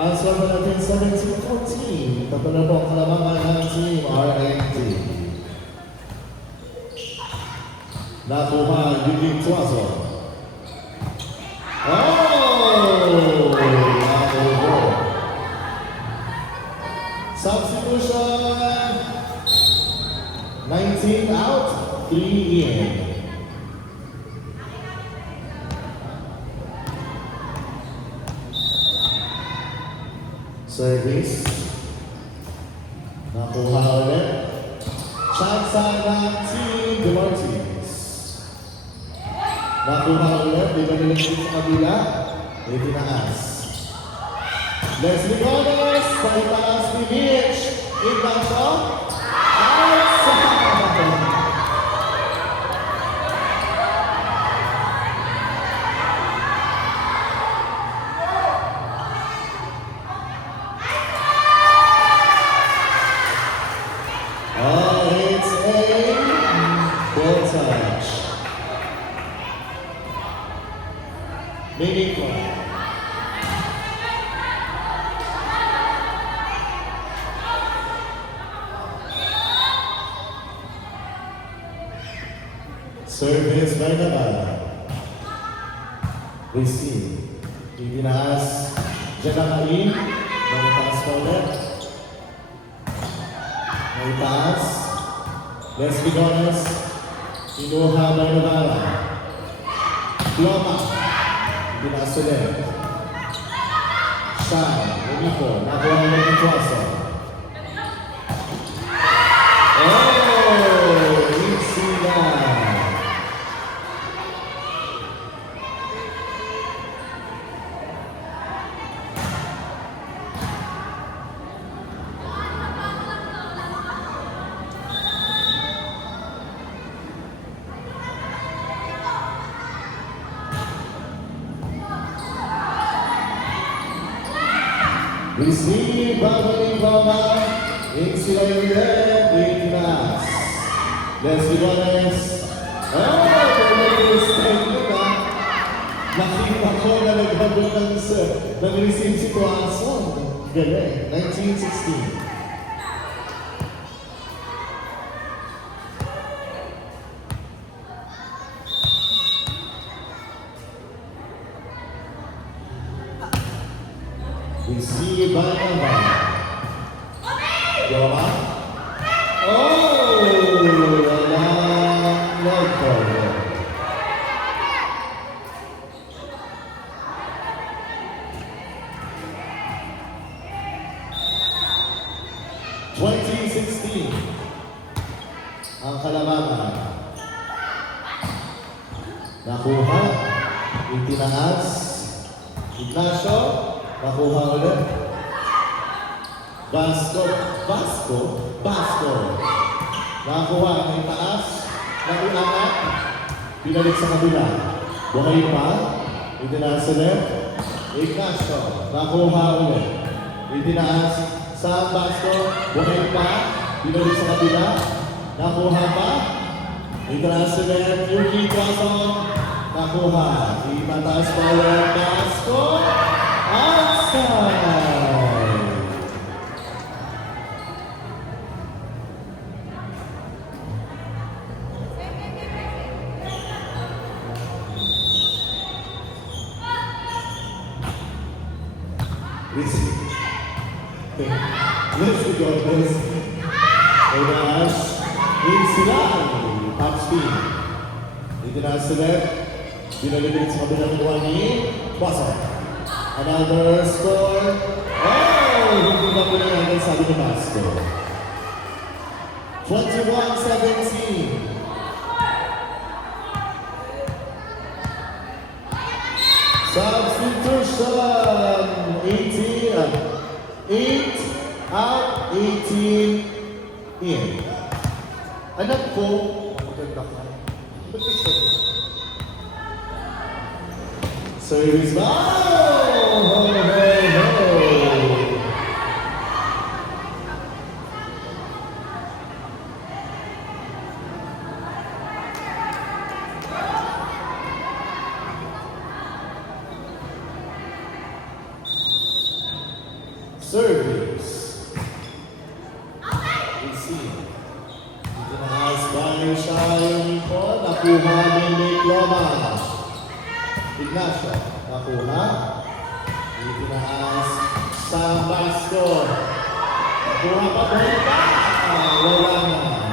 Ang score natin 17-14. Patuloy po ang kalamangan ng Team RNT. Nakuha Eugene Tuazo. Oh! Nakuha. Substitution. 19 out, 3 in. Service. Nakuha ulit. Chance ng Team Dumartins. Nakuha ulit. Ibalik sa kabila. Itinaas. Leslie Gomez. Paitaas ni Mitch. Ibang shot. Outside. It's a goal touch. Meaningful. Service by Navarra. Receive. Itinaas. Janakain. Nagitaas pa ulit. Nagitaas. Leslie Gomez. Kinuha by Navarra. Ploma. Itinaas ulit. Shai. Uniform. Nakuha ulit ng Tuazo. Easy na. Receive by Roma. Insulated. Itinaas. Leslie Gomez. Nakita ko na naghabol ng receive si Tuazo. Galing. 1916. Receive by Navarra. Roma. Love ball. Ang kalamangan. Nakuha. Itinaas. Ignacio. Nakuha ulit. Basco. Nakuha ng taas. Nakulangat. Pinalik sa kabila. Buhay pa. Itinaas ulit. Ignacio. Nakuha ulit. Itinaas sa Basco. Buhay pa. Pinalik sa kabila. Nakuha pa. Itinaas ulit. Yuki Tuazo. Nakuha. Itataas pa ulit. Basco. Outside! Let's go, let's Odas. Insilan. Top speed. Itinaas ulit. Binalibig sa kabilang buwan ni Tuazo. Another score. Hindi ba po na natin sabi ni Basco. 21-17. Substitution. 8 out, 18 in. Anak ko, maganda ka. Service ba? Service. Receive. Itinaas by Sharon po. Nakuha ni Nick Lomas. Ignacio. Nakuha. Itinaas sa basket. Nakuha pa ba? Wala na.